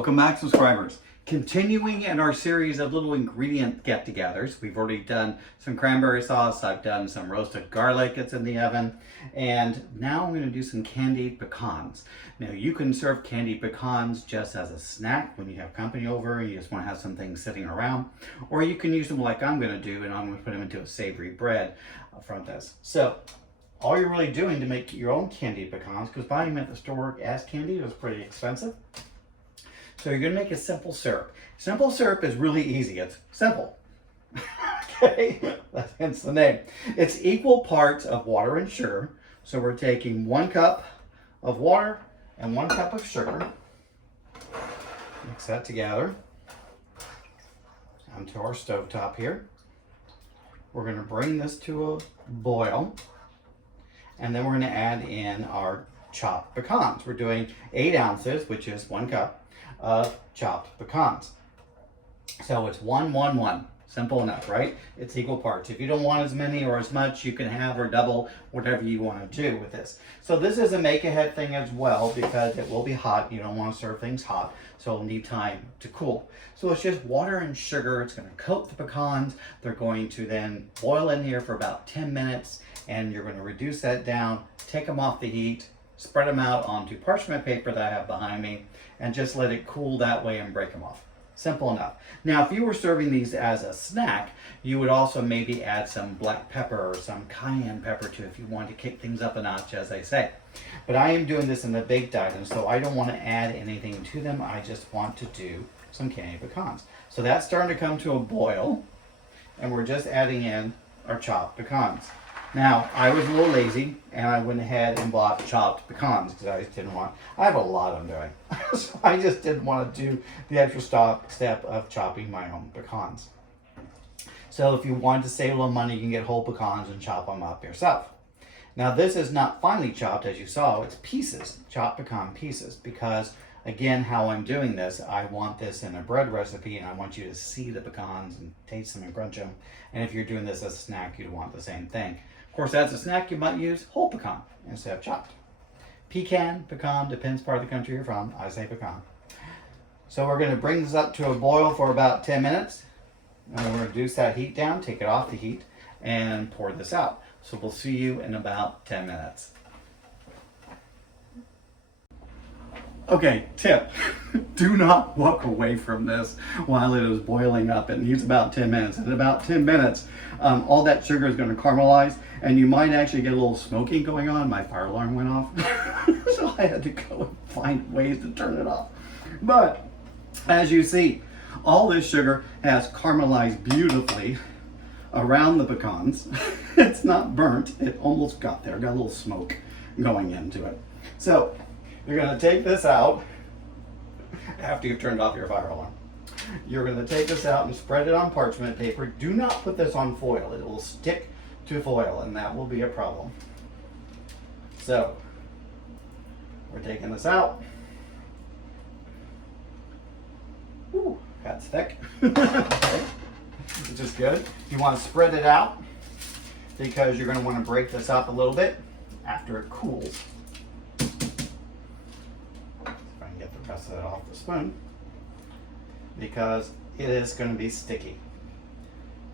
Welcome back, subscribers. Continuing in our series of little ingredient get-togethers. We've already done some cranberry sauce. I've done some roasted garlic. It's in the oven. And now I'm going to do some candied pecans. Now you can serve candied pecans just as a snack when you have company over and you just want to have some things sitting around. Or you can use them like I'm going to do, and I'm going to put them into a savory bread from this. So all you're really doing to make your own candied pecans, because buying them at the store as candied is pretty expensive. So you're going to make a simple syrup. Simple syrup is really easy. It's simple. Okay, hence the name. It's equal parts of water and sugar. So we're taking 1 cup of water and 1 cup of sugar. Mix that together onto our stovetop here. We're going to bring this to a boil. And then we're going to add in our chopped pecans. We're doing 8 ounces, which is 1 cup of chopped pecans. So it's 1, 1, 1. Simple enough, right? It's equal parts. If you don't want as many or as much, you can have or double whatever you want to do with this. So this is a make-ahead thing as well because it will be hot. You don't want to serve things hot, so it'll need time to cool. So it's just water and sugar. It's going to coat the pecans. They're going to then boil in here for about 10 minutes, and you're going to reduce that down, take them off the heat, spread them out onto parchment paper that I have behind me, and just let it cool that way and break them off. Simple enough. Now, if you were serving these as a snack, you would also maybe add some black pepper or some cayenne pepper too if you wanted to kick things up a notch, as they say. But I am doing this in the baked item, so I don't want to add anything to them. I just want to do some candied pecans. So that's starting to come to a boil, and we're just adding in our chopped pecans. Now, I was a little lazy, and I went ahead and bought chopped pecans because I just didn't want, I have a lot I'm doing. So I just didn't want to do the extra step of chopping my own pecans. So if you wanted to save a little money, you can get whole pecans and chop them up yourself. Now, this is not finely chopped, as you saw. It's pieces, chopped pecan pieces, because again, how I'm doing this, I want this in a bread recipe, and I want you to see the pecans and taste them and crunch them. And if you're doing this as a snack, you'd want the same thing. Of course, as a snack, you might use whole pecan instead of chopped. Pecan, pecan, depends part of the country you're from. I say pecan. So we're going to bring this up to a boil for about 10 minutes. And we're going to reduce that heat down, take it off the heat, and pour this out. So we'll see you in about 10 minutes. Okay, tip. Do not walk away from this while it is boiling up. It needs about 10 minutes. In about 10 minutes, all that sugar is going to caramelize, and you might actually get a little smoking going on. My fire alarm went off, so I had to go and find ways to turn it off. But as you see, all this sugar has caramelized beautifully around the pecans. It's not burnt. It almost got there. Got a little smoke going into it. So you're going to take this out after you've turned off your fire alarm. You're going to take this out and spread it on parchment paper. Do not put this on foil. It will stick to foil, and that will be a problem. So we're taking this out. Ooh, that's thick. Okay. Which is good. You want to spread it out because you're going to want to break this up a little bit after it cools. Get the rest of it off the spoon because it is going to be sticky.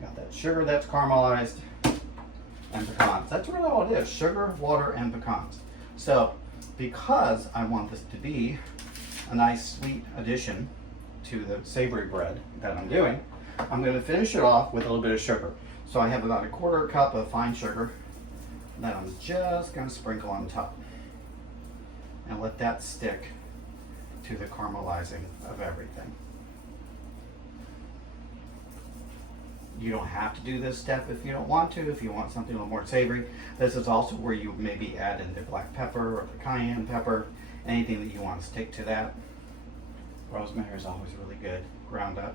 Got that sugar that's caramelized and pecans. That's really all it is, sugar, water, and pecans. So because I want this to be a nice sweet addition to the savory bread that I'm doing, I'm going to finish it off with a little bit of sugar. So I have about a 1/4 cup of fine sugar that I'm just going to sprinkle on top and let that stick to the caramelizing of everything. You don't have to do this step if you don't want to. If you want something a little more savory, this is also where you maybe add in the black pepper or the cayenne pepper, anything that you want to stick to that. Rosemary is always really good, ground up.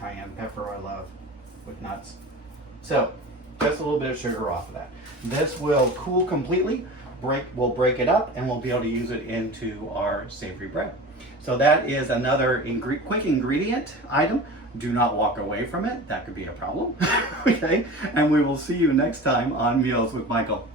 Cayenne pepper I love with nuts. So just a little bit of sugar off of that. This will cool completely. We'll break it up, and we'll be able to use it into our savory bread. So that is another quick ingredient item. Do not walk away from it. That could be a problem. Okay, and we will see you next time on Meals with Michael.